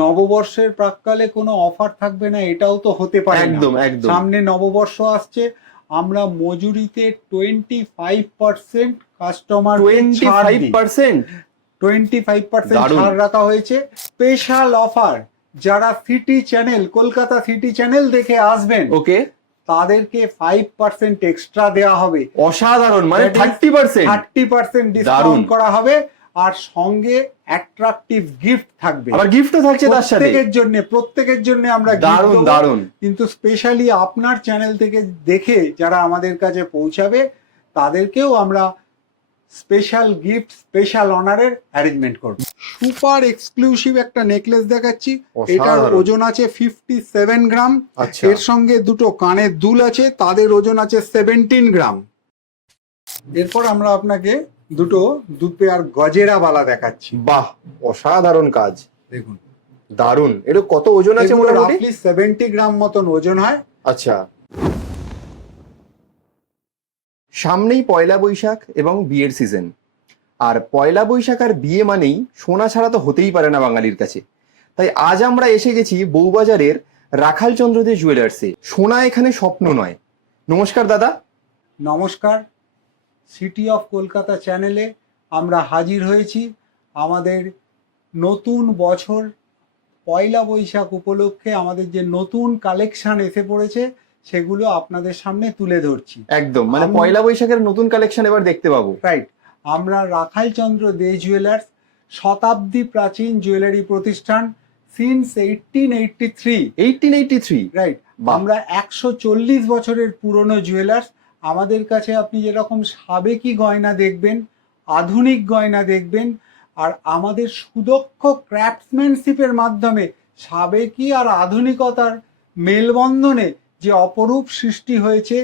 নববর্ষের প্রাককালে কোনো অফার থাকবে না এটাও তো হতে পারে একদম একদম। সামনে নববর্ষ আসছে আমরা মজুরিতে twenty five percent customer twenty five percent twenty five percent ছাড় রাখা হয়েছে। স্পেশাল অফার যারা city channel Kolkata city channel দেখে আসবেন ওকে। তাদেরকে ফাইভ পার্সেন্ট এক্সট্রা দেওয়া হবে। অসাধারণ মানে thirty percent thirty percent. Discount করা হবে। আর সঙ্গে অ্যাট্রাকটিভ গিফট থাকবে। আবার গিফটও থাকছে তার সাথে। প্রত্যেকের জন্য প্রত্যেকের জন্য আমরা দারুণ দারুণ। কিন্তু স্পেশালি আপনার চ্যানেল থেকে দেখে যারা আমাদের কাছে পৌঁছাবে তাদেরকেও আমরা স্পেশাল গিফট স্পেশাল অনারের অ্যারেঞ্জমেন্ট করব। সুপার এক্সক্লুসিভ একটা নেকলেস দেখাচ্ছি। এটার ওজন আছে ফিফটি সেভেন গ্রাম। আচ্ছা। এর সঙ্গে দুটো কানের দুল আছে তাদের ওজন আছে সেভেন্টিন গ্রাম। এরপর আমরা আপনাকে দুটো দু পেয়ার গজেরা বালা দেখাচ্ছি। বাহ অসাধারণ কাজ। দেখুন। দারুণ। এটা কত ওজন আছে মোটামুটি? রাফলি সেভেন্টি গ্রাম মতন ওজন হয়। আচ্ছা। সামনেই পয়লা বৈশাখ এবং বিয়ের সিজন আর পয়লা বৈশাখ আর বিয়ে মানেই সোনা ছাড়া তো হতেই পারে না বাঙালির কাছে। তাই আজ আমরা এসে গেছি বউবাজারের রাখাল চন্দ্রদে জুয়েলার্সে। সোনা এখানে স্বপ্ন নয়। নমস্কার দাদা। নমস্কার। সিটি অফ কলকাতা চ্যানেলে আমরা হাজির হয়েছি। আমাদের নতুন বছর পয়লা বৈশাখ উপলক্ষে আমাদের যে নতুন কালেকশন এসে পড়েছে সেগুলো আপনাদের সামনে তুলে ধরছি। একদম মানে পয়লা বৈশাখের নতুন কালেকশন এবার দেখতে পাবো। রাইট আমরা রাখালচন্দ্র দে জুয়েলার্স শতাব্দী প্রাচীন জুয়েলারি প্রতিষ্ঠান since eighteen eighty three eighteen eighty three right আমরা একশো চল্লিশ বছরের পুরনো জুয়েলার্স আমাদের কাছে আপনি যেরকম সাবেকি গয়না দেখবেন, আধুনিক গয়না দেখবেন, আর আমাদের সুদক্ষ ক্র্যাফটসম্যানশিপের মাধ্যমে সাবেকি আর আধুনিকতার মেলবন্ধনে যে অপরূপ সৃষ্টি হয়েছে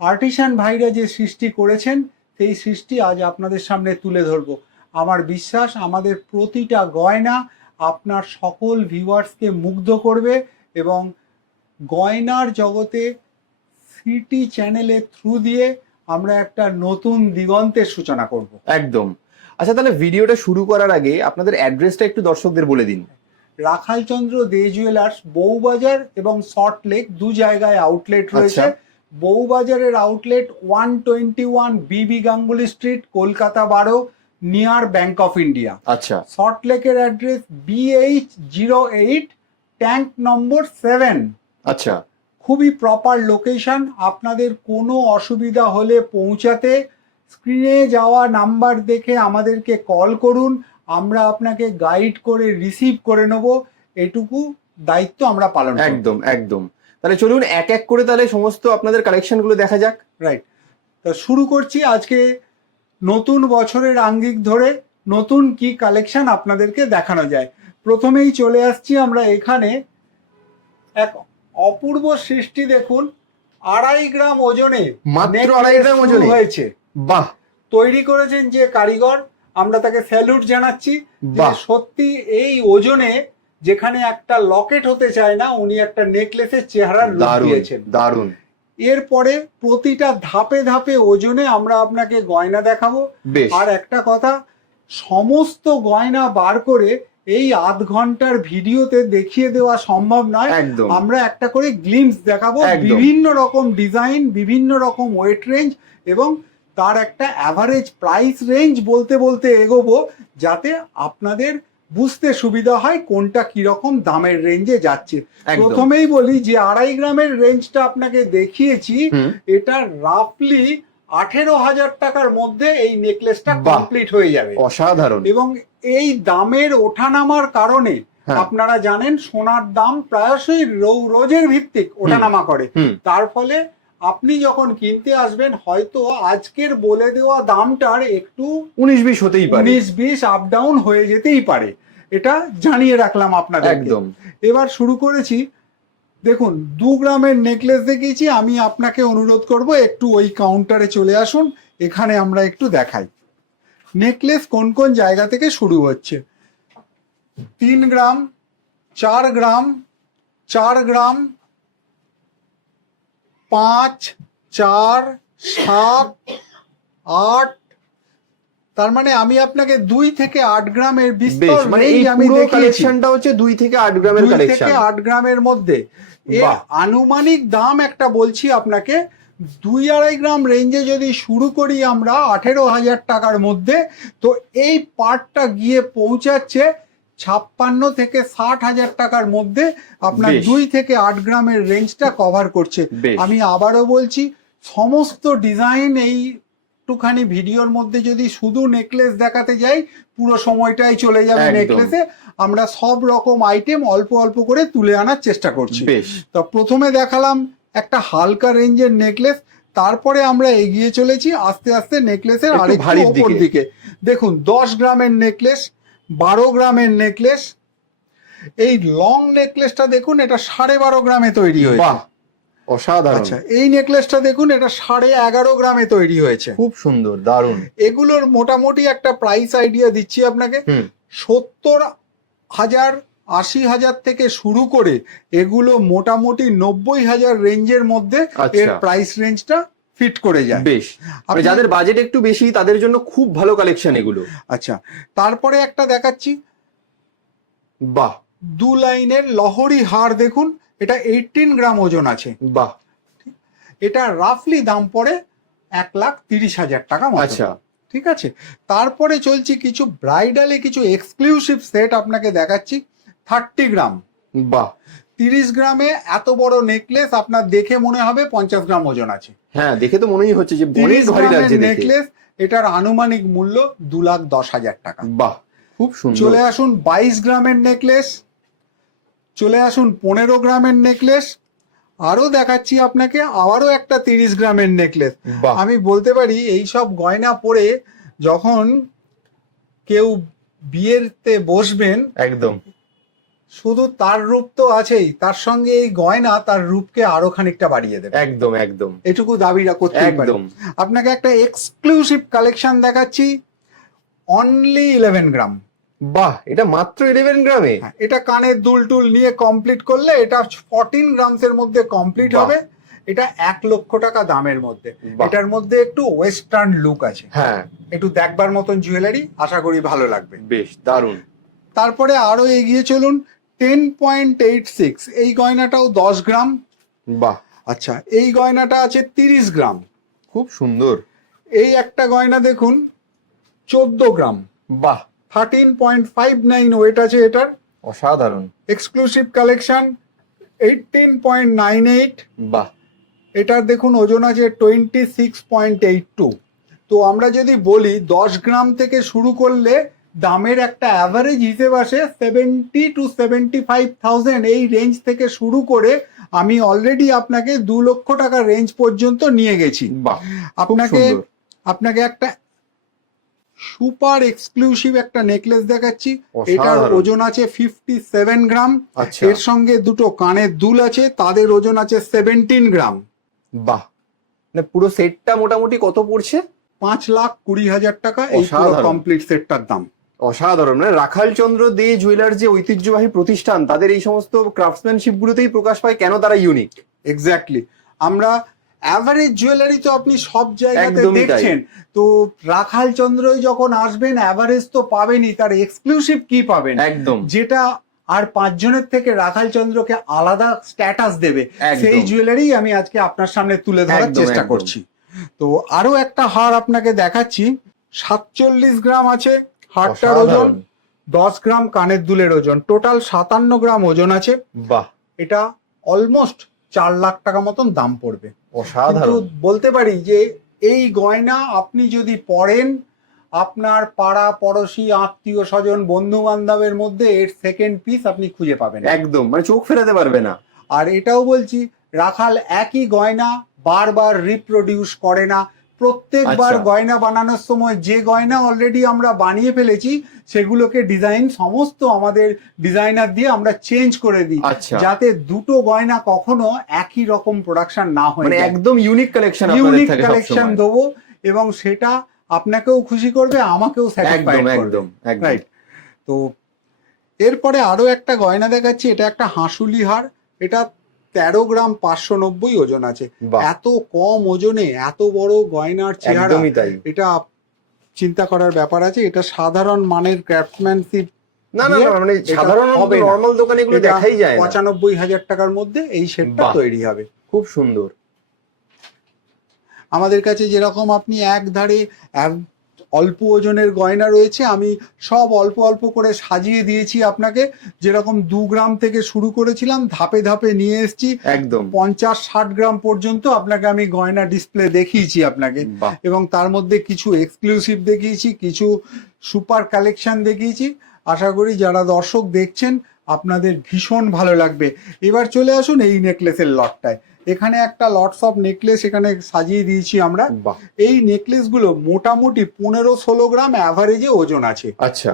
আর্টিসান ভাইরা যে সৃষ্টি করেছেন, সেই সৃষ্টি আজ আপনাদের সামনে তুলে ধরবো। আমার বিশ্বাস, আমাদের প্রতিটা গয়না আপনার সকল ভিউয়ার্সকে মুগ্ধ করবে এবং গয়নার জগতে সিটি চ্যানেলের থ্রু দিয়ে আমরা একটা নতুন দিগন্তের সূচনা করব। একদম। আচ্ছা তাহলে ভিডিওটা শুরু করার আগে আপনাদের অ্যাড্রেসটা একটু দর্শকদের বলে দিন। রাখালচন্দ্র দে জুয়েলার্স বউবাজার এবং সল্ট লেক দু জায়গায় আউটলেট রয়েছে। আচ্ছা। বউবাজারের outlet one twenty one BB Ganguly street Kolkata বারো নিয়ার ব্যাংক অফ ইন্ডিয়া আচ্ছা। সল্ট লেকের address BH zero eight tank number seven আচ্ছা। খুবই প্রপার লোকেশান আপনাদের কোনো অসুবিধা হলে পৌঁছাতে স্ক্রিনে যাওয়া নাম্বার দেখে আমাদেরকে কল করুন। আমরা আপনাকে গাইড করে রিসিভ করে নেব। এটুকু দায়িত্ব আমরা পালন একদম একদম। তাহলে চলুন এক এক করে তাহলে সমস্ত আপনাদের কালেকশনগুলো দেখা যাক। রাইট তা শুরু করছি আজকে নতুন বছরের আঙ্গিক ধরে নতুন কি কালেকশন আপনাদেরকে দেখানো যায়। প্রথমেই চলে আসছি আমরা এখানে এক অপূর্ব সৃষ্টি দেখুন আড়াই গ্রাম ওজনে মাত্র আড়াই গ্রাম ওজনে? হয়েছে। বাহ। তৈরি করেছেন যে কারিগর আমরা তাকে স্যালুট জানাচ্ছি যে সত্যি এই ওজনে যেখানে একটা লকেট হতে চায় না উনি একটা নেকলেসের দারুণ দিয়েছেন। দারুণ। এরপরে প্রতিটা ধাপে ধাপে ওজনে আমরা আপনাকে গয়না দেখাবো। আর একটা কথা সমস্ত গয়না বার করে এই আধ ঘণ্টার ভিডিওতে দেখিয়ে দেওয়া সম্ভব নয়। একদম। আমরা একটা করে গ্লিমস দেখাবো বিভিন্ন রকম ডিজাইন বিভিন্ন রকম ওয়েট রেঞ্জ এবং তার একটা অ্যাভারেজ প্রাইস রেঞ্জ বলতে বলতে এগোবো যাতে আপনাদের বুঝতে সুবিধা হয় কোনটা কীরকম দামের রেঞ্জে যাচ্ছে। প্রথমেই বলি যে আড়াই গ্রামের রেঞ্জটা আপনাকে দেখিয়েছি। এটা রাফলি আঠেরো হাজার টাকার মধ্যে এই নেকলেসটা কমপ্লিট হয়ে যাবে। অসাধারণ। এবং এই দামের ওঠানামার কারণে হ্যাঁ। আপনারা জানেন সোনার দাম প্রায়শই রো- রোজের ভিত্তিক ওঠানামা করে। তার ফলে আপনি যখন কিনতে আসবেন হয়তো আজকের বলে দেওয়া দামটার একটু উনিশ বিশ হতেই পারে। উনিশ বিশ আপ ডাউন হয়ে যেতেই পারে। এটা জানিয়ে রাখলাম আপনাদের একদম। এবার শুরু করেছি দেখুন, দু গ্রামের নেকলেস দেখিয়েছি, আমি আপনাকে অনুরোধ করব একটু ওই কাউন্টারে চলে আসুন, এখানে আমরা একটু দেখাই। নেকলেস কোন কোন জায়গা থেকে শুরু হচ্ছে? তিন গ্রাম, চার গ্রাম চার গ্রাম, পাঁচ, চার, সাত, আট তার মানে আমি আপনাকে দুই থেকে আট গ্রামের বিস্তর মানে এই পুরো কালেকশনটা হচ্ছে দুই থেকে আট গ্রামের কালেকশন থেকে আট গ্রামের মধ্যে। এর আনুমানিক দাম একটা বলছি আপনাকে দুই আড়াই গ্রাম রেঞ্জে যদি শুরু করি আমরা আঠেরো হাজার টাকার মধ্যে তো এই পার্টটা গিয়ে পৌঁছাচ্ছে ছাপ্পান্ন থেকে ষাট হাজার টাকার মধ্যে আপনার দুই থেকে আট গ্রামের রেঞ্জটা কভার করছে। আমি আবারও বলছি সমস্ত ডিজাইন এই একটুখানি ভিডিওর মধ্যে যদি শুধু নেকলেস দেখাতে যাই পুরো সময়টাই চলে যাবে নেকলেসে আমরা সব রকম আইটেম অল্প অল্প করে তুলে আনার চেষ্টা করছি। তো প্রথমে দেখালাম একটা হালকা রেঞ্জের নেকলেস তারপরে আমরা এগিয়ে চলেছি আস্তে আস্তে নেকলেসের একটু আরেকটু ভারীর দিকে। দেখুন দশ গ্রামের নেকলেস বারো গ্রামের নেকলেস এই লং নেকলেসটা দেখুন এটা সাড়ে বারো গ্রামে তৈরি হয়েছে। অসাধারণ। আচ্ছা এই নেকলেসটা দেখুন এটা সাড়ে এগারো গ্রামে তৈরি হয়েছে। খুব সুন্দর দারুণ। এগুলোর মোটামুটি একটা প্রাইস আইডিয়া দিচ্ছি আপনাকে। সত্তর হাজার আশি হাজার থেকে শুরু করে এগুলো মোটামুটি নব্বই হাজার রেঞ্জের মধ্যে আচ্ছা। এর প্রাইস রেঞ্জটা ফিট করে যায়। বেশ। মানে আপনি- যাদের বাজেট একটু বেশি তাদের জন্য খুব ভালো কালেকশন এগুলো। আচ্ছা তারপরে একটা দেখাচ্ছি। বাহ। দু লাইনের লহরি হার দেখুন এটা এইটিন গ্রাম ওজন আছে। বাহ। এটা রাফলি দাম পড়ে এক লাখ তিরিশ হাজার টাকা আচ্ছা। ঠিক আছে? তারপরে চলছি কিছু ব্রাইডালে কিছু এক্সক্লুসিভ সেট আপনাকে দেখাচ্ছি। Thirty gram. বাহ। তিরিশ গ্রামে এত বড় নেকলেস আপনার দেখে মনে হবে পঞ্চাশ গ্রাম ওজন আছে। হ্যাঁ দেখে তো মনেই হচ্ছে যে তিরিশ গ্রামের নেকলেস এটার আনুমানিক মূল্য দু লাখ দশ হাজার টাকা। বাহ খুব সুন্দর। চলে আসুন বাইশ গ্রামের নেকলেস চলে আসুন পনেরো গ্রামের নেকলেস আরও দেখাচ্ছি আপনাকে আবারও একটা তিরিশ গ্রামের নেকলেস বাহ। আমি বলতে পারি এই সব গয়না পরে যখন কেউ বিয়েতে বসবেন একদম। শুধু তার রূপ তো আছেই তার সঙ্গে এই গয়না তার রূপকে আরও খানিকটা বাড়িয়ে দেবে। একদম একদম। এটুকু দাবিটা করতে একদম। আপনাকে একটা এক্সক্লুসিভ কালেকশন দেখাচ্ছি অনলি ইলেভেন গ্রাম বাহ এটা মাত্র ইলেভেন গ্রামে? হ্যাঁ, এটা কানের দুল টুল নিয়ে কমপ্লিট করলে এটা ফোরটিন গ্রামস এর মধ্যে কমপ্লিট হবে। এটা এক লক্ষ টাকা দামের মধ্যে। এটার মধ্যে একটু ওয়েস্টার্ন লুক আছে। হ্যাঁ। একটু দেখবার মতন জুয়েলারি আশা করি ভালো লাগবে। বেশ দারুণ। তারপরে আরও এগিয়ে চলুন টেন পয়েন্ট এইট সিক্স এই গয়নাটাও দশ গ্রাম। বাহ। আচ্ছা এই গয়নাটা আছে তিরিশ গ্রাম। খুব সুন্দর। এই একটা গয়না দেখুন চোদ্দ গ্রাম। বাহ thirteen point five nine weight আছে এটার। অসাধারণ। Exclusive collection eighteen point nine eight বাহ। এটার দেখুন ওজন আছে twenty six point eight two তো আমরা যদি বলি দশ গ্রাম থেকে শুরু করলে দামের একটা অ্যাভারেজ হিসেব আসে seventy two seventy five thousand এই রেঞ্জ থেকে শুরু করে আমি অলরেডি আপনাকে দু লক্ষ টাকা রেঞ্জ পর্যন্ত নিয়ে গেছি। বাহ আপনাকে আপনাকে একটা সুপার এক্সক্লুসিভ একটা নেকলেস দেখাচ্ছি। এটার ওজন আছে ফিফটি সেভেন গ্রাম। আচ্ছা। এর সঙ্গে দুটো কানের দুল আছে তাদের ওজন আছে সেভেন্টিন গ্রাম। বাহ। মানে পুরো সেটটা মোটামুটি কত পড়ছে? পাঁচ লাখ কুড়ি হাজার টাকা। এই কমপ্লিট সেটটার দাম। অসাধারণ। মানে রাখাল চন্দ্র দে জুয়েলার যে ঐতিহ্যবাহী প্রতিষ্ঠান তাদের এই সমস্ত ক্রাফটসম্যানশিপ গুলোতেই প্রকাশ পায়। কেন তারা ইউনিক এক্স্যাক্টলি আমরা অ্যাভারেজ জুয়েলারি তো আপনি সব জায়গাতে দেখছেন। তো রাখাল চন্দ্রই যখন আসবেন অ্যাভারেজ তো পাবেনই তার এক্সক্লুসিভ কি পাবেন? একদম। যেটা আর পাঁচজনের থেকে রাখাল চন্দ্রকে আলাদা স্ট্যাটাস দেবে সেই জুয়েলারি আমি আজকে আপনার সামনে তুলে ধরার চেষ্টা করছি। তো আরও একটা হার আপনাকে দেখাচ্ছি। সাতচল্লিশ গ্রাম আছে হারটার ওজন দশ গ্রাম কানের দুলের ওজন। টোটাল সাতান্ন গ্রাম ওজন আছে। বাহ। এটা অলমোস্ট চার লাখ টাকা মতন দাম পড়বে। অসাধারণ। বলতে পারি যে এই গয়না আপনি যদি পড়েন আপনার পাড়া পড়শি আত্মীয় স্বজন বন্ধু বান্ধবের মধ্যে এর সেকেন্ড পিস আপনি খুঁজে পাবেন। একদম মানে চোখ ফেরাতে পারবে না। আর এটাও বলছি রাখাল একই গয়না বারবার রিপ্রোডিউস করে না। প্রত্যেকবার আচ্ছা। গয়না বানানোর সময় যে গয়না অলরেডি আমরা বানিয়ে ফেলেছি সেগুলোকে ডিজাইন সমস্ত আমাদের ডিজাইনার দিয়ে আমরা চেঞ্জ করে দিই। আচ্ছা। যাতে দুটো গয়না কখনো একই রকম প্রোডাকশন না হয় মানে একদম ইউনিক কালেকশন ইউনিক কালেকশন। দেবো এবং সেটা আপনাকেও খুশি করবে আমাকেও স্যাটিসফাইড একদম রাইট তো এরপরে আরও একটা গয়না দেখাচ্ছি এটা একটা হাঁসুলি হার। এটা তেরো গ্রাম পাঁচশো নব্বই ওজন আছে। এত কম ওজনে এত বড় গয়নার চেহারা এটা চিন্তা করার ব্যাপার আছে এটা সাধারণ মানের ক্রাফটম্যানশিপ না না না মানে সাধারণ হবে দোকানে এগুলো দেখাই যায় পঁচানব্বই হাজার টাকার মধ্যে এই সেটটা তৈরি হবে। খুব সুন্দর। আমাদের কাছে যেরকম আপনি এক ধারে অল্প ওজনের গয়না রয়েছে আমি সব অল্প অল্প করে সাজিয়ে দিয়েছি আপনাকে। যেরকম দু গ্রাম থেকে শুরু করেছিলাম ধাপে ধাপে নিয়ে এসেছি। একদম। পঞ্চাশ ষাট গ্রাম পর্যন্ত আপনাকে আমি গয়না ডিসপ্লে দেখিয়েছি আপনাকে। এবং তার মধ্যে কিছু এক্সক্লুসিভ দেখিয়েছি কিছু সুপার কালেকশন দেখিয়েছি। আশা করি যারা দর্শক দেখছেন আপনাদের ভীষণ ভালো লাগবে। এবার চলে আসুন এই নেকলেসের লটটায়। এখানে একটা লটস অফ নেকলেস এখানে সাজিয়ে দিয়েছি আমরা। এই নেকলেসগুলো মোটামুটি পনেরো ষোলো গ্রাম অ্যাভারেজে ওজন আছে। আচ্ছা।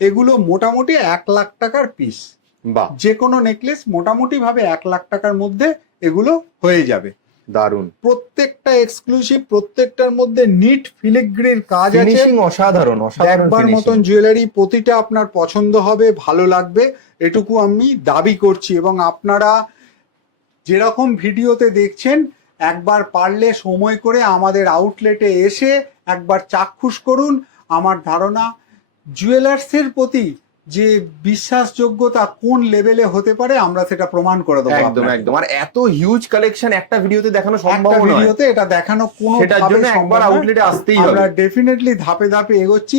এগুলো মোটামুটি এক লাখ টাকার পিস বাহ। যে কোনো নেকলেস মোটামুটি ভাবে এক লাখ টাকার মধ্যে এগুলো হয়ে যাবে। দারুণ। প্রত্যেকটা এক্সক্লুসিভ প্রত্যেকটার মধ্যে নিট ফিলিগ্রির কাজ আছে। অসাধারণ অসাধারণ একবার মতন জুয়েলারি প্রতিটা আপনার পছন্দ হবে ভালো লাগবে এটুকু আমি দাবি করছি এবং আপনারা যেরকম ভিডিওতে দেখছেন একবার পারলে সময় করে আমাদের আউটলেটে এসে একবার চাক্ষুষ করুন। আমার ধারণা জুয়েলার্সের প্রতি যে বিশ্বাসযোগ্যতা কোন লেভেলে হতে পারে আমরা সেটা প্রমাণ করে দেবো একদম একদম। আর এত হিউজ কালেকশন একটা ভিডিওতে দেখানো সম্ভব নয়। ভিডিওতে এটা দেখানো কোনো সেটার জন্য একবার আউটলেটে আসতেই হবে। আমরা ডেফিনেটলি ধাপে ধাপে এগোচ্ছি।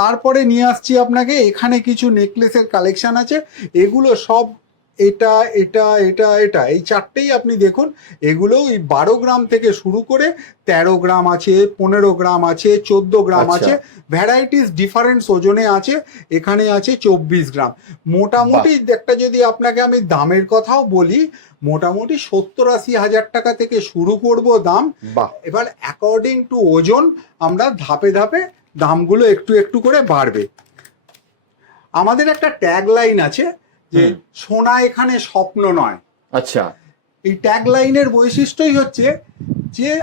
তারপরে নিয়ে আসছি আপনাকে এখানে কিছু নেকলেসের কালেকশন আছে। এগুলো সব এটা এটা এটা এটা এই চারটেই আপনি দেখুন এগুলো ওই বারো গ্রাম থেকে শুরু করে তেরো গ্রাম আছে পনেরো গ্রাম আছে চোদ্দ গ্রাম আচ্ছা। আছে ভ্যারাইটিস ডিফারেন্স ওজনে আছে এখানে আছে চব্বিশ গ্রাম। মোটামুটি একটা যদি আপনাকে আমি দামের কথাও বলি মোটামুটি সত্তর আশি হাজার টাকা থেকে শুরু করব দাম। বাহ। এবার অ্যাকর্ডিং টু ওজন আমরা ধাপে ধাপে দামগুলো একটু একটু করে বাড়বে। আমাদের একটা ট্যাগ লাইন আছে যে। সোনা এখানে স্বপ্ন নয়। আচ্ছা। এই ট্যাগ লাইনের বৈশিষ্ট্যই হচ্ছে যে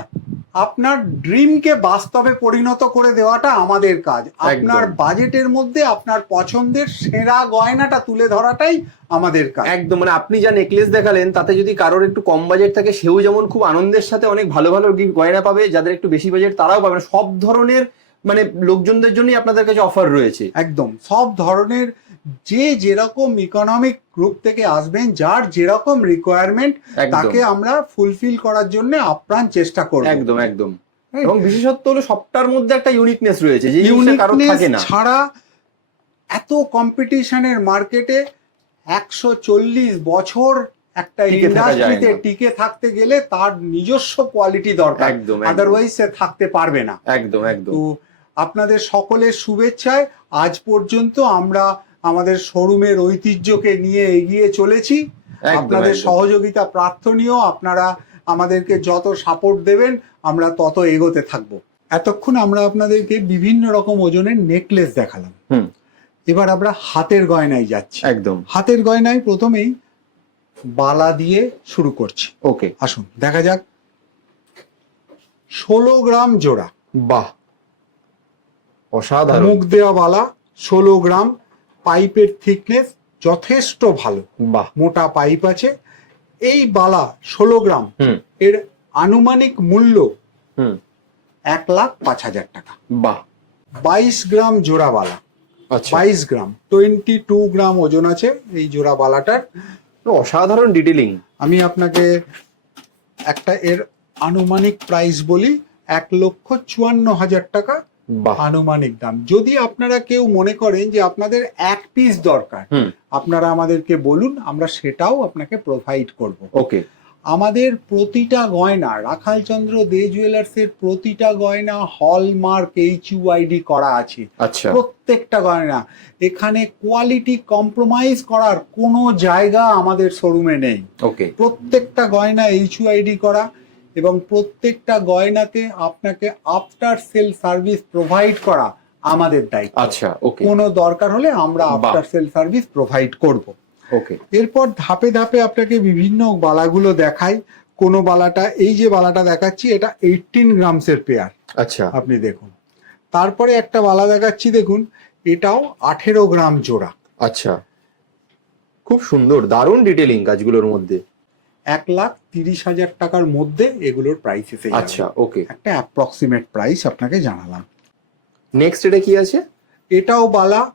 আপনার ড্রিমকে বাস্তবে পরিণত করে দেওয়াটা আমাদের কাজ। আপনার বাজেটের মধ্যে আপনার পছন্দের সেরা গয়নাটা তুলে ধরাটাই আমাদের কাজ। একদম মানে আপনি যা নেকলেস দেখালেন তাতে যদি কারোর একটু কম বাজেট থাকে সেও যেমন খুব আনন্দের সাথে অনেক ভালো ভালো গয়না পাবে যাদের একটু বেশি বাজেট তারাও পাবে। সব ধরনের মানে লোকজনদের জন্যই আপনাদের কাছে অফার রয়েছে। একদম সব ধরনের যে যেরকম ইকোনমিক গ্রুপ থেকে আসবেন যার যেরকম রিকোয়ারমেন্ট তাকে আমরা ফুলফিল করার জন্য আপ্রাণ চেষ্টা করব। একদম একদম। এবং বিশেষত্ব হলো সবটার মধ্যে একটা ইউনিকনেস রয়েছে যে ইউনিকনেস ছাড়া এত কম্পিটিশনের মার্কেটে একশো চল্লিশ বছর একটা টিকে ইন্ডাস্ট্রিতে টিকে থাকতে গেলে তার নিজস্ব কোয়ালিটি দরকার। একদম একদম। আদারওয়াইজ সে থাকতে পারবে না। একদম একদম। তো আপনাদের সকলের শুভেচ্ছায় আজ পর্যন্ত আমরা আমাদের শোরুমের ঐতিহ্যকে নিয়ে এগিয়ে চলেছি। আপনাদের সহযোগিতা প্রার্থনীয় আপনারা আমাদেরকে যত সাপোর্ট দেবেন আমরা তত এগোতে থাকব। এতক্ষণ আমরা আপনাদেরকে বিভিন্ন রকম ওজনের নেকলেস দেখালাম। হুম। এবার আমরা হাতের গয়নায় যাচ্ছি। একদম। হাতের গয়নায় প্রথমেই বালা দিয়ে শুরু করছি। ওকে। আসুন দেখা যাক। ষোলো গ্রাম জোড়া। বাহ। অসাধারণ। মুখ দেওয়া বালা ষোলো গ্রাম পাইপের থিকনেস যথেষ্ট ভালো। বাহ। মোটা পাইপ আছে। এই বালা ষোলো গ্রাম এর আনুমানিক মূল্য হুম। এক লাখ পাঁচ হাজার টাকা। বাহ। বাইশ গ্রাম জোড়া বালা। আচ্ছা। বাইশ গ্রাম। টোয়েন্টি টু গ্রাম ওজন আছে এই জোড়া বালাটার। অসাধারণ ডিটেলিং আমি আপনাকে একটা এর আনুমানিক প্রাইস বলি এক লক্ষ চুয়ান্ন হাজার টাকা আনুমানিক দাম। যদি আপনারা কেউ মনে করেন যে আপনাদের এক পিস দরকার আপনারা আমাদেরকে বলুন আমরা সেটাও আপনাকে প্রোভাইড করব। ওকে। আমাদের প্রতিটা গয়না রাখালচন্দ্র দে জুয়েলার্সের প্রতিটা গয়না হলমার্ক এইচ ইউআইডি করা আছে। আচ্ছা। প্রত্যেকটা গয়না। এখানে কোয়ালিটি কম্প্রোমাইজ করার কোনো জায়গা আমাদের শোরুমে নেই। ওকে। প্রত্যেকটা গয়না এইচ ইউআইডি করা। এবং প্রত্যেকটা গয়নাতে আপনাকে আফটার সেল সার্ভিস প্রোভাইড করা আমাদের দায়িত্ব। আচ্ছা ওকে কোনো দরকার হলে আমরা আফটার সেল সার্ভিস প্রোভাইড করব। ওকে এরপর ধাপে ধাপে আপনাকে বিভিন্ন বালাগুলো দেখাই। কোনো বালাটা এই যে বালাটা দেখাচ্ছি এটা এইটিন গ্রামসের পেয়ার আচ্ছা। আপনি দেখুন। তারপরে একটা বালা দেখাচ্ছি দেখুন। এটাও আঠেরো গ্রাম জোড়া। আচ্ছা। খুব সুন্দর দারুণ ডিটেলিং কাজগুলোর মধ্যে। এক লাখ তিরিশ হাজার টাকার মধ্যে এগুলোর প্রাইস এসে আচ্ছা ওকে একটা অ্যাপ্রক্সিমেট প্রাইস আপনাকে জানালাম। নেক্সট এটা কি আছে? এটাও বালা।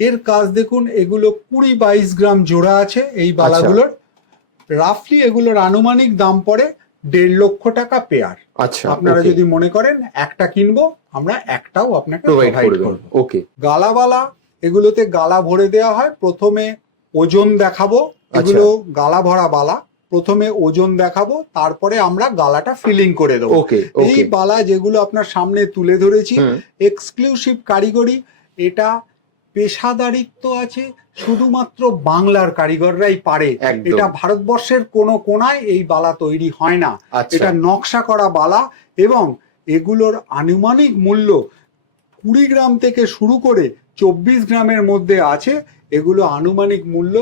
এর কাজ দেখুন এগুলো কুড়ি বাইশ গ্রাম জোড়া আছে এই বালাগুলোর। রাফলি এগুলোর আনুমানিক দাম পড়ে দেড় লক্ষ টাকা পেয়ার আচ্ছা আপনারা যদি মনে করেন একটা কিনবো আমরা একটাও আপনাকে প্রোভাইড করব। ওকে গালাবালা এগুলোতে গালা ভরে দেওয়া হয়। প্রথমে ওজন দেখাবো। এগুলো গালা ভরা বালা। প্রথমে ওজন দেখাবো তারপরে আমরা গালাটা ফিলিং করে দেবো। ওকে এই বালা যেগুলো আপনার সামনে তুলে ধরেছি এক্সক্লুসিভ কারিগরি এটা পেশাদারিত্ব আছে শুধুমাত্র বাংলার কারিগররাই পারে। এটা ভারতবর্ষের কোনো কোনায় এই বালা তৈরি হয় না। আচ্ছা। এটা নকশা করা বালা এবং এগুলোর আনুমানিক মূল্য কুড়ি গ্রাম থেকে শুরু করে চব্বিশ গ্রামের মধ্যে আছে। এগুলো আনুমানিক মূল্য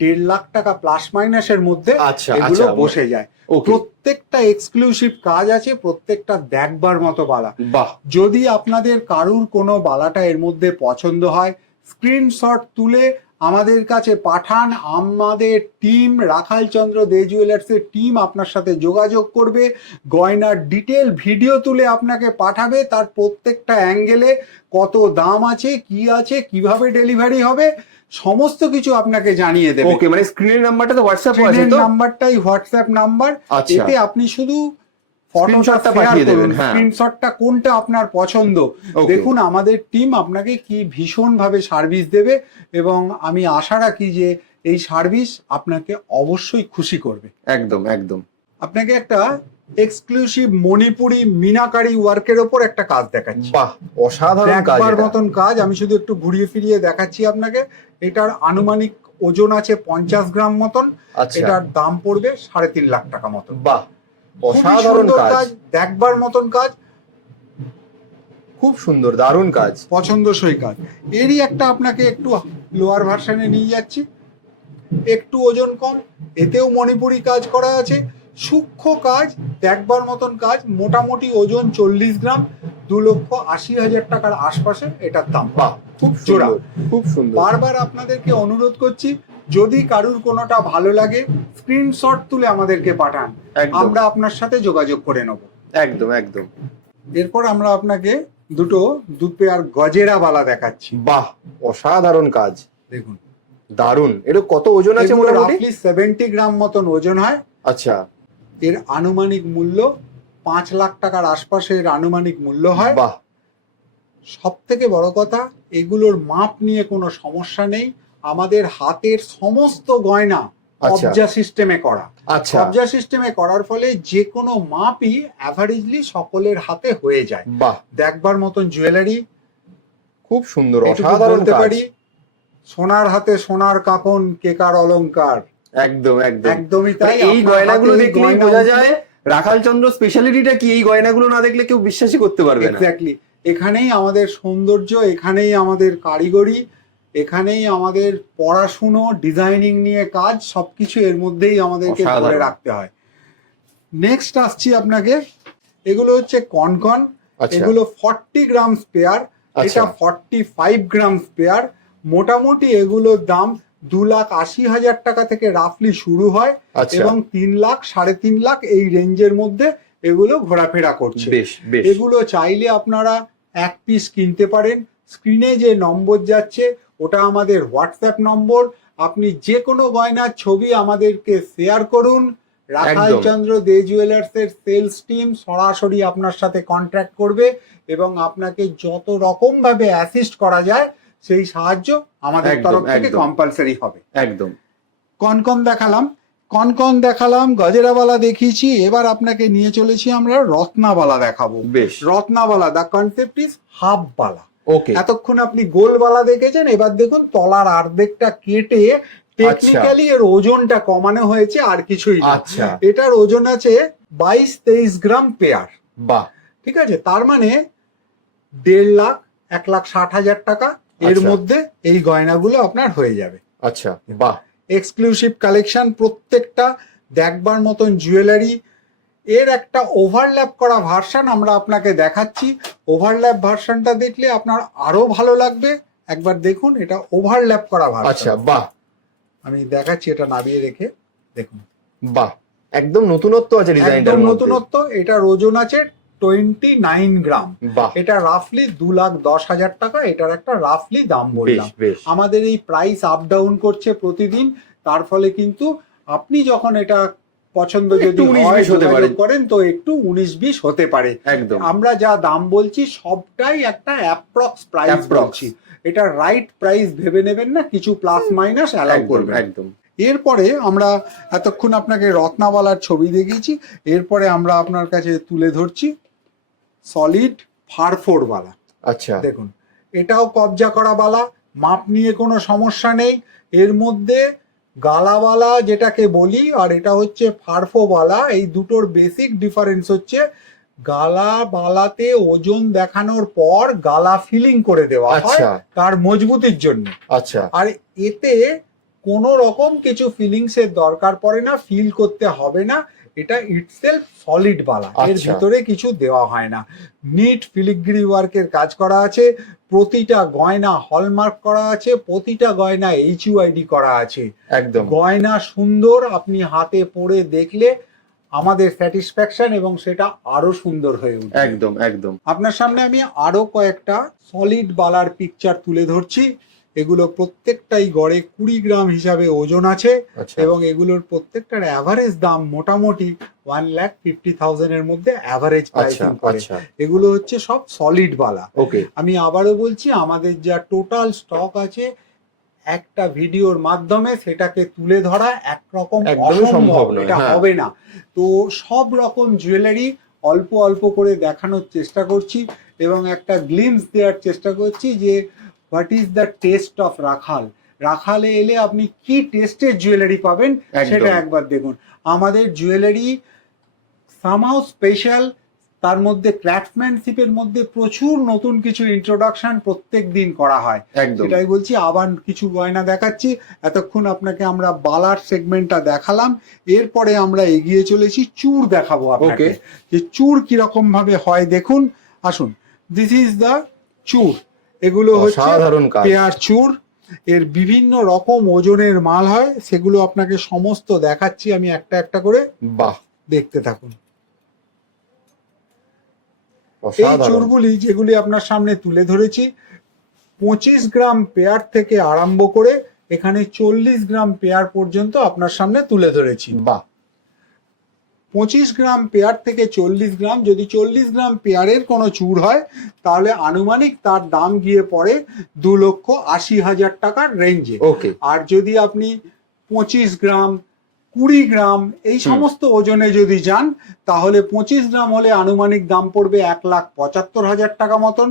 দেড় লাখ টাকা প্লাস মাইনাসের মধ্যে আচ্ছা এগুলো আচ্ছা বসে যায়। প্রত্যেকটা এক্সক্লুসিভ কাজ আছে প্রত্যেকটা দেখবার মতো বালা। যদি আপনাদের কারুর কোনো বালাটা এর মধ্যে পছন্দ হয় স্ক্রিনশট তুলে আমাদের কাছে পাঠান। আমাদের টিম রাখাল চন্দ্র দে জুয়েলার্সের টিম আপনার সাথে যোগাযোগ করবে গয়নার ডিটেল ভিডিও তুলে আপনাকে পাঠাবে তার প্রত্যেকটা অ্যাঙ্গেলে কত দাম আছে কি আছে কীভাবে ডেলিভারি হবে সমস্ত কিছু আপনাকে জানিয়ে দেবে। ওকে মানে স্ক্রিনের নাম্বারটা তো হোয়াটসঅ্যাপ আছে তো? নাম্বারটাই হোয়াটসঅ্যাপ নাম্বার এতে আপনি শুধু Screenshotটা পাঠিয়ে দেবেন, করুন হ্যাঁ। স্ক্রিনশটটা কোনটা আপনার পছন্দ? দেখুন আমাদের টিম আপনাকে কি ভীষণ ভাবে সার্ভিস দেবে এবং আমি আশা রাখি যে এই সার্ভিস আপনাকে অবশ্যই খুশি করবে। একদম একদম। আপনাকে একটা এক্সক্লুসিভ মণিপুরি মিনাকারি ওয়ার্কের ওপর একটা কাজ দেখাচ্ছি। বাহ অসাধারণ কাজ মতন কাজ আমি শুধু একটু ঘুরিয়ে ফিরিয়ে দেখাচ্ছি আপনাকে। এটার আনুমানিক ওজন আছে পঞ্চাশ গ্রাম মতন। আচ্ছা। এটার দাম পড়বে সাড়ে তিন লাখ টাকা মতন। বাহ অসাধারণ কাজ। দেখবার মতন কাজ। খুব সুন্দর দারুণ কাজ। পছন্দসই কাজ। এরই একটা আপনাকে একটু লোয়ার ভার্সনে নিয়ে যাচ্ছি। একটু ওজন কম এতেও মণিপুরি কাজ করা আছে। সূক্ষ্ম কাজ দেখবার মতন কাজ মোটামুটি ওজন চল্লিশ গ্রাম দু লক্ষ আশি হাজার টাকার আশপাশে এটার দাম। বাহ খুব জোড়া। খুব সুন্দর। বারবার আপনাদেরকে অনুরোধ করছি যদি কারুর কোনোটা ভালো লাগে স্ক্রিনশট তুলে আমাদেরকে পাঠান। আমরা আপনার সাথে যোগাযোগ করে নেব। একদম একদম। এরপর আমরা আপনাকে দুটো দু পেয়ার গজেরা বালা দেখাচ্ছি। বাহ অসাধারণ কাজ। দেখুন। দারুণ। এটা কত ওজন আছে মোটামুটি? রাফলি সেভেন্টি গ্রাম মতন ওজন হয়। আচ্ছা। এর আনুমানিক মূল্য পাঁচ লাখ টাকার আশপাশে এর আনুমানিক মূল্য হয়। বাহ। সব থেকে বড় কথা এগুলোর মাপ নিয়ে কোনো সমস্যা নেই। আমাদের হাতের সমস্ত গয়না আচ্ছা। কবজা সিস্টেমে করা। আচ্ছা। কবজা সিস্টেমে করার ফলে যে কোনো মাপই অ্যাভারেজলি সকলের হাতে হয়ে যায়। বাহ। দেখবার মতন জুয়েলারি খুব সুন্দর অসাধারণ পারি সোনার হাতে সোনার কাপন কেকার অলংকার। একদম একদম। একদমই তাই। মানে এই গয়নাগুলো দেখলেই বোঝা যায় রাখাল চন্দ্র স্পেশালিটিটা কি? এই গয়নাগুলো না দেখলে কেউ বিশ্বাসই করতে পারবে না। এক্স্যাক্টলি এখানেই আমাদের সৌন্দর্য এখানেই আমাদের কারিগরি এখানেই আমাদের পড়াশুনো ডিজাইনিং নিয়ে কাজ সবকিছু এর মধ্যেই আমাদেরকে ধরে রাখতে হয়। নেক্সট আসছি আপনাকে। এগুলো হচ্ছে কনকন। আচ্ছা। এগুলো ফর্টি গ্রাম স্পেয়ার এটা ফর্টি ফাইভ গ্রাম স্পেয়ার মোটামুটি এগুলোর দাম দু লাখ আশি হাজার টাকা থেকে রাফলি শুরু হয় আচ্ছা। এবং তিন লাখ সাড়ে তিন লাখ এই রেঞ্জের মধ্যে এগুলো ঘোরাফেরা করছে। এগুলো চাইলে আপনারা এক পিস কিনতে পারেন। স্ক্রিনে যে নম্বর যাচ্ছে ওটা আমাদের হোয়াটসঅ্যাপ নম্বর। আপনি যে কোনো গয়নার ছবি আমাদেরকে শেয়ার করুন। রাখাল চন্দ্র দে জুয়েলার্স এর সেলস টিম সরাসরি আপনার সাথে কন্ট্যাক্ট করবে এবং আপনাকে যত রকম ভাবে অ্যাসিস্ট করা যায় সেই সাহায্য আমাদের তরফ থেকে কম্পালসারি হবে। একদম। কনকন দেখালাম। কনকন দেখালাম গজেরাবালা দেখিয়েছি এবার আপনাকে নিয়ে চলেছি আমরা রত্নাবালা দেখাবো। বেশ। Ratnabala the concept is half bala okay এতক্ষণ আপনি গোলবালা দেখেছেন এবার দেখুন তলার অর্ধেকটা কেটে টেকনিক্যালি এর ওজনটা কমানো হয়েছে আর কিছুই না। আচ্ছা। এটার ওজন আছে বাইশ তেইশ গ্রাম পেয়ার বা ঠিক আছে? তার মানে দেড় লাখ এক লাখ ষাট হাজার টাকা এর আচ্ছা। মধ্যে এই গয়নাগুলো আপনার হয়ে যাবে। আচ্ছা বাহ। এক্সক্লুসিভ কালেকশন প্রত্যেকটা দেখবার মতন জুয়েলারি এর একটা ওভারল্যাপ করা ভার্সন আমরা আপনাকে দেখাচ্ছি। ওভারল্যাপ ভার্সনটা দেখলে আপনার আরও ভালো লাগবে। একবার দেখুন এটা ওভারল্যাপ করা আচ্ছা ভার্সন বাহ। আমি দেখাচ্ছি এটা নামিয়ে রেখে দেখুন। বাহ একদম নতুনত্ব আছে ডিজাইনটার একদম নতুনত্ব এটার ওজন আছে টোয়েন্টি নাইন গ্রাম এটা রাফলি দু লাখ দশ হাজার টাকা এটার একটা রাফলি দাম বললাম। আমাদের এই প্রাইস আপ ডাউন করছে প্রতিদিন তার ফলে কিন্তু আপনি যখন এটা পছন্দ যদি একটু 19 বিশ হতে পারে। যোগাযোগ করেন তো একটু উনিশ বিশ হতে পারে। একদম। আমরা যা দাম বলছি সবটাই একটা অ্যাপ্রক্স প্রাইস। বলছি। এটা রাইট প্রাইস ভেবে নেবেন না কিছু প্লাস মাইনাস অ্যালাউ করবেন। একদম। এরপরে আমরা এতক্ষণ আপনাকে রত্নাবালার ছবি দেখিয়েছি এরপরে আমরা আপনার কাছে তুলে ধরছি। সলিড ফারফোর বালা। আচ্ছা। দেখুন এটাও কবজা করা বালা মাপ নিয়ে কোনো সমস্যা নেই। এর মধ্যে গালাবালা যেটাকে বলি আর এটা হচ্ছে ফারফোবালা এই দুটোর বেসিক ডিফারেন্স হচ্ছে গালা বালাতে ওজন দেখানোর পর গালা ফিলিং করে দেওয়া হয় আচ্ছা। তার মজবুতির জন্য। আচ্ছা। আর এতে কোনো রকম কিছু ফিলিংসের দরকার পড়ে না ফিল করতে হবে না। এটা ইটসেলফ সলিড বালা। এর আচ্ছা। ভিতরে কিছু দেওয়া হয় না। নিট ফিলিগ্রি ওয়ার্কের কাজ করা আছে প্রতিটা গয়না হলমার্ক করা আছে প্রতিটা গয়না এইচ ইউআইডি করা আছে। একদম। গয়না সুন্দর আপনি হাতে পরে দেখলে আমাদের স্যাটিসফ্যাকশন এবং সেটা আরও সুন্দর হয়ে উঠবে। একদম একদম। আপনার সামনে আমি আরও কয়েকটা সলিড বালার পিকচার তুলে ধরছি। এগুলো প্রত্যেকটাই গড়ে কুড়ি গ্রাম হিসাবে ওজন আছে আচ্ছা। এবং এগুলোর প্রত্যেকটার অ্যাভারেজ দাম মোটামুটি ওয়ান লাখ ফিফটি থাউজেন্ডের মধ্যে অ্যাভারেজ আচ্ছা প্রাইসিং করে। আচ্ছা। এগুলো হচ্ছে সব সলিড বালা। ওকে আমি আবারও বলছি আমাদের যা টোটাল স্টক আছে একটা ভিডিওর মাধ্যমে সেটাকে তুলে ধরা একরকম অসম্ভব এটা হ্যাঁ। হবে না। তো সব রকম জুয়েলারি অল্প অল্প করে দেখানোর চেষ্টা করছি এবং একটা গ্লিমস দেওয়ার চেষ্টা করছি যে what is the taste of Rakhal রাখালে এলে আপনি কি টেস্টের জুয়েলারি পাবেন সেটা একবার দেখুন। আমাদের জুয়েলারি সামহাও স্পেশাল তার মধ্যে ক্রাফটম্যানশিপের মধ্যে প্রচুর নতুন কিছু ইন্ট্রোডাকশন প্রত্যেক দিন করা হয়। সেটাই বলছি আবার কিছু গয়না দেখাচ্ছি। এতক্ষণ আপনাকে আমরা বালার সেগমেন্টটা দেখালাম। এরপরে আমরা এগিয়ে চলেছি চুর দেখাবো আপনাকে। যে চুর কীরকম ভাবে হয় দেখুন। আসুন। দিস ইজ দ্য চূড় এগুলো হচ্ছে পেয়ার চূড় এর বিভিন্ন রকম ওজনের মাল হয় সেগুলো আপনাকে সমস্ত দেখাচ্ছি আমি একটা একটা করে বাহ। দেখতে থাকুন। এই চূড়গুলি যেগুলি আপনার সামনে তুলে ধরেছি পঁচিশ গ্রাম পেয়ার থেকে আরম্ভ করে এখানে চল্লিশ গ্রাম পেয়ার পর্যন্ত আপনার সামনে তুলে ধরেছি। বাহ। পঁচিশ গ্রাম পেয়ার থেকে চল্লিশ গ্রাম যদি চল্লিশ গ্রাম পেয়ারের কোনো চূড় হয় তাহলে আনুমানিক তার দাম গিয়ে পড়ে দু লক্ষ আশি হাজার টাকার রেঞ্জে ওকে আর যদি আপনি পঁচিশ গ্রাম কুড়ি গ্রাম এই সমস্ত ওজনে যদি যান তাহলে পঁচিশ গ্রাম হলে আনুমানিক দাম পড়বে এক লাখ পঁচাত্তর হাজার টাকা মতন।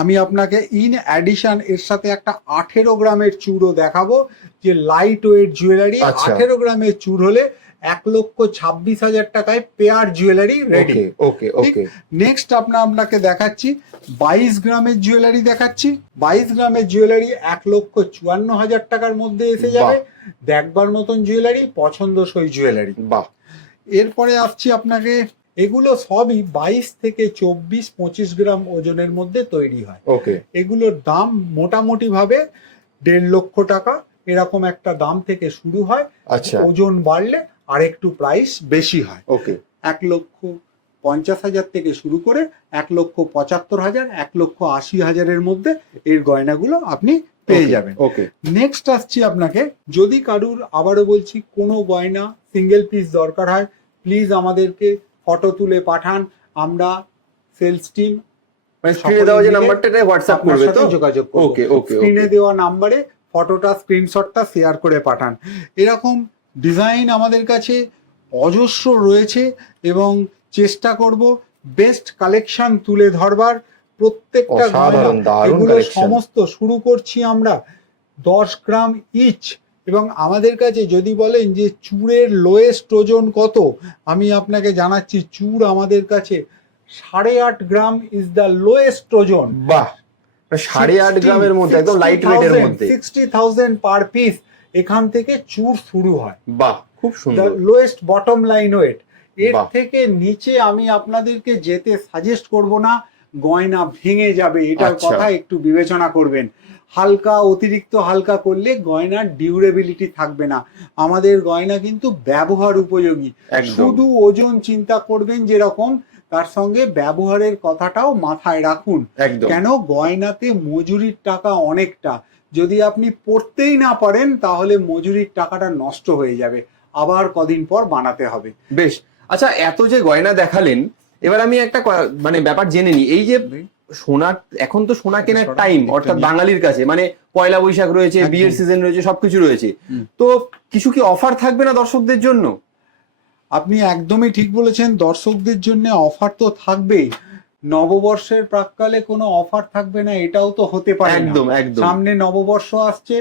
আমি আপনাকে ইন অ্যাডিশন এর সাথে একটা আঠেরো গ্রামের চূড়ও দেখাবো যে লাইট ওয়েট জুয়েলারি। আঠেরো গ্রামের চূড় হলে এক লক্ষ ছাব্বিশ হাজার টাকায় pair jewellery ready okay okay next আপনার আপনাকে দেখাচ্ছি বাইশ গ্রামের জুয়েলারি দেখাচ্ছি। বাইশ গ্রামের জুয়েলারি এক লক্ষ চুয়ান্ন হাজার টাকার মধ্যে এসে যাবে। দেখবার মতন জুয়েলারি পছন্দসই জুয়েলারি। বাহ। এরপরে আসছি আপনাকে এগুলো সবই বাইশ থেকে চব্বিশ পঁচিশ গ্রাম ওজনের মধ্যে তৈরি হয়। ওকে এগুলোর দাম মোটামুটি ভাবে দেড় লক্ষ টাকা। এরকম একটা দাম থেকে শুরু হয়। আচ্ছা। ওজন বাড়লে আরেকটু প্রাইস বেশি হয়। ওকে এক লক্ষ পঞ্চাশ হাজার থেকে শুরু করে এক লক্ষ পঁচাত্তর হাজার এক লক্ষ আশি হাজারের মধ্যে এর গয়নাগুলো আপনি পেয়ে যাবেন। ওকে নেক্সট আসছি আপনাকে যদি কারুর আবারও বলছি কোনো গয়না সিঙ্গেল পিস দরকার হয় প্লিজ আমাদেরকে ফটো তুলে পাঠান আমরা সেলস টিম স্ক্রিনে দেওয়া যে নাম্বারটা হোয়াটসঅ্যাপ করবে সাথে তো? যোগাযোগ ওকে ওকে স্ক্রিনে দেওয়া নাম্বারে ফটোটা স্ক্রিনশটটা শেয়ার করে পাঠান। এরকম ডিজাইন আমাদের কাছে অজস্র রয়েছে এবং চেষ্টা করব বেস্ট কালেকশন তুলে ধরবার। প্রত্যেকটা এগুলো সমস্ত শুরু করছি আমরা দশ গ্রাম ইচ। এবং আমাদের কাছে যদি বলেন যে চূড়ের লোয়েস্ট ওজন কত আমি আপনাকে জানাচ্ছি চূড় আমাদের কাছে সাড়ে আট গ্রাম ইজ দ্য লোয়েস্ট ওজন। বাহ সাড়ে আট গ্রামের মধ্যে একদম লাইট ওয়েটের মধ্যে। সিক্সটি থাউজেন্ড পার পিস এখান থেকে চুর শুরু হয়। বাহ খুব সুন্দর। লোয়েস্ট বটম লাইন ওয়েট এর থেকে নিচে আমি আপনাদেরকে যেতে সাজেস্ট করব না গয়না ভেঙে যাবে এটার আচ্ছা। কথা একটু বিবেচনা করবেন। হালকা অতিরিক্ত হালকা করলে গয়নার ডিউরেবিলিটি থাকবে না। আমাদের গয়না কিন্তু ব্যবহার উপযোগী। শুধু ওজন চিন্তা করবেন যেরকম তার সঙ্গে ব্যবহারের কথাটাও মাথায় রাখুন। কেন? গয়নাতে মজুরির টাকা অনেকটা। যদি আপনি পড়তেই না পারেন তাহলে মজুরির টাকাটা নষ্ট হয়ে যাবে। আবার কদিন পর বানাতে হবে। বেশ। আচ্ছা এত যে গয়না দেখালেন এবার আমি একটা মানে ব্যাপার জেনে নিই। এই যে সোনা এখন তো সোনা কেনার টাইম অর্থাৎ বাঙালির কাছে। মানে পয়লা বৈশাখ রয়েছে। বিয়ের সিজন রয়েছে সবকিছু রয়েছে। তো কিছু কি অফার থাকবে না দর্শকদের জন্য? আপনি একদমই ঠিক বলেছেন দর্শকদের জন্য অফার তো থাকবেই। নববর্ষের প্রাককালে কোনো অফার থাকবে না এটাও তো হতে পারে একদম একদম। সামনে নববর্ষ আসছে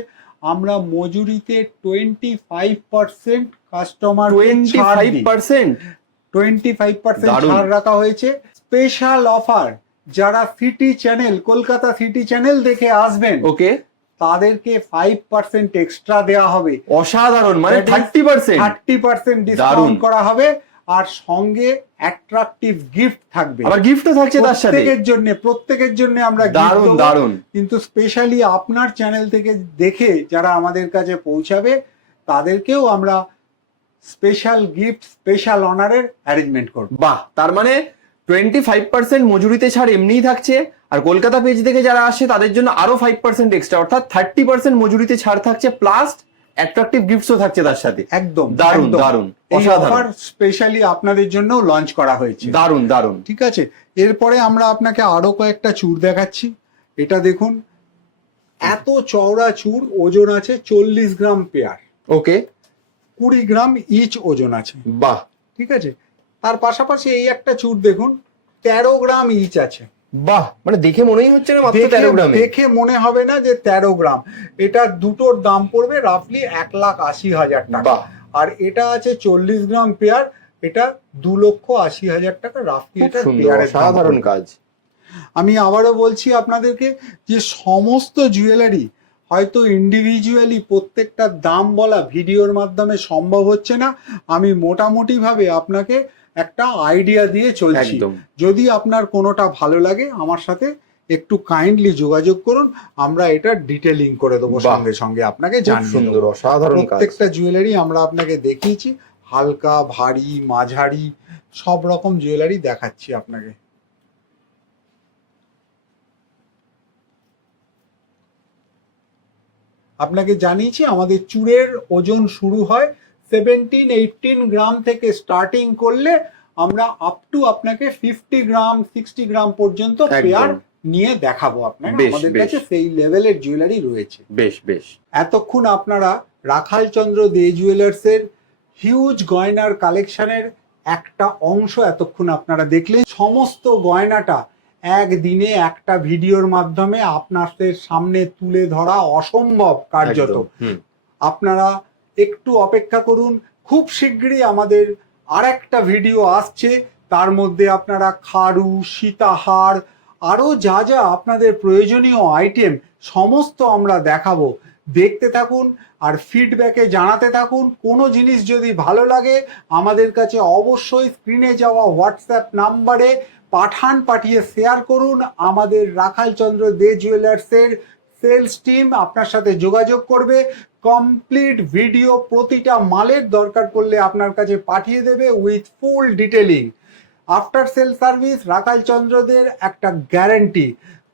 আমরা মজুরিতে twenty five percent customer twenty five percent twenty five percent ছাড় রাখা হয়েছে। স্পেশাল অফার যারা city channel Kolkata city channel দেখে আসবেন ওকে। তাদেরকে ফাইভ পার্সেন্ট এক্সট্রা দেওয়া হবে। অসাধারণ মানে thirty percent thirty percent discount করা হবে। আর সঙ্গে অ্যাট্রাকটিভ গিফট থাকবে। আবার গিফটও থাকছে তার সাথে। প্রত্যেকের জন্য প্রত্যেকের জন্য আমরা দারুণ দারুণ। কিন্তু স্পেশালি আপনার চ্যানেল থেকে দেখে যারা আমাদের কাছে পৌঁছাবে তাদেরকেও আমরা স্পেশাল গিফট স্পেশাল অনারের অ্যারেঞ্জমেন্ট করব। বাহ তার মানে টোয়েন্টি ফাইভ পার্সেন্ট মজুরিতে ছাড় এমনিই থাকছে। আর কলকাতা পেজ থেকে যারা আসে তাদের জন্য আরও ফাইভ পার্সেন্ট এক্সট্রা অর্থাৎ থার্টি পার্সেন্ট মজুরিতে ছাড় থাকছে প্লাস অ্যাট্রাকটিভ গিফটসও থাকছে তার সাথে। একদম দারুণ। দারুণ, অসাধারণ। স্পেশালি আপনাদের জন্য লঞ্চ করা হয়েছে। দারুণ দারুণ। ঠিক আছে? এরপরে আমরা আপনাকে আরও কয়েকটা চুর দেখাচ্ছি। এটা দেখুন এত চওড়া চুর ওজন আছে চল্লিশ গ্রাম পেয়ার ওকে কুড়ি গ্রাম ইচ ওজন আছে। বাহ। ঠিক আছে? তার পাশাপাশি এই একটা চুর দেখুন তেরো গ্রাম ইচ আছে। বাহ মানে দেখে মনেই হচ্ছে না মাত্র তেরো গ্রামে। দেখে মনে হবে না যে তেরো গ্রাম। এটা দুটোর দাম পড়বে রাফলি এক লাখ আশি হাজার টাকা। আর এটা আছে চল্লিশ গ্রাম পেয়ার এটা দু লক্ষ আশি হাজার টাকা রাফলি এটা পেয়ারের পড়বে। কাজ। আমি আবারও বলছি আপনাদেরকে যে সমস্ত জুয়েলারি হয়তো ইন্ডিভিজুয়ালি প্রত্যেকটার দাম বলা ভিডিওর মাধ্যমে সম্ভব হচ্ছে না। আমি মোটামুটিভাবে আপনাকে একটা আইডিয়া দিয়ে চলছি। যদি আপনার কোনোটা ভালো লাগে আমার সাথে একটু কাইন্ডলি যোগাযোগ করুন আমরা এটা ডিটেলিং করে দেবো সঙ্গে সঙ্গে। আপনাকে সুন্দর অসাধারণ প্রত্যেকটা জুয়েলারি আমরা আপনাকে দেখিয়েছি হালকা ভারী মাঝারি সব রকম জুয়েলারি দেখাচ্ছি আপনাকে। আপনাকে জানিয়েছি আমাদের চুড়ের ওজন শুরু হয় সেভেন্টিন এইটিন গ্রাম থেকে স্টার্টিং করলে আমরা আপ টু আপনাকে ফিফটি গ্রাম সিক্সটি গ্রাম পর্যন্ত পেয়ার নিয়ে দেখাবো আপনাকে। আমাদের। কাছে সেই লেভেলের জুয়েলারি রয়েছে। বেশ বেশ। এতক্ষণ আপনারা রাখালচন্দ্র দে জুয়েলার্সের হিউজ গয়নার কালেকশনের একটা অংশ এতক্ষণ আপনারা দেখলেন। সমস্ত গয়নাটা একদিনে একটা ভিডিওর মাধ্যমে আপনাদের সামনে তুলে ধরা অসম্ভব কার্যত। আপনারা একটু অপেক্ষা করুন। খুব শীঘ্রই আমাদের আর একটা ভিডিও আসছে। তার মধ্যে আপনারা খারু, সীতাহার, আরও যা যা আপনাদের প্রয়োজনীয় আইটেম সমস্ত আমরা দেখাবো। দেখতে থাকুন আর ফিডব্যাকে জানাতে থাকুন। কোনো জিনিস যদি ভালো লাগে, আমাদের কাছে অবশ্যই স্ক্রিনে যাওয়া হোয়াটসঅ্যাপ নাম্বারে পাঠান, পাঠিয়ে শেয়ার করুন। আমাদের রাখালচন্দ্র দে জুয়েলার্সের সেলস টিম আপনার সাথে যোগাযোগ করবে। কমপ্লিট ভিডিও প্রতিটা মালের দরকার পড়লে আপনার কাছে পাঠিয়ে দেবে with full detailing after sale service Rakhal চন্দ্রদের একটা গ্যারেন্টি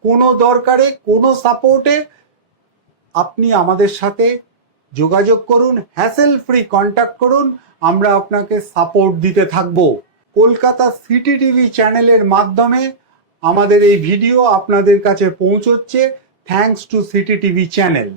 কোনো দরকারে, কোনো সাপোর্টে আপনি আমাদের সাথে যোগাযোগ করুন হ্যাসেল ফ্রি কন্ট্যাক্ট করুন, আমরা আপনাকে সাপোর্ট দিতে থাকব। কলকাতা সিটি টিভি চ্যানেলের মাধ্যমে আমাদের এই ভিডিও আপনাদের কাছে পৌঁছচ্ছে। Thanks to city TV channel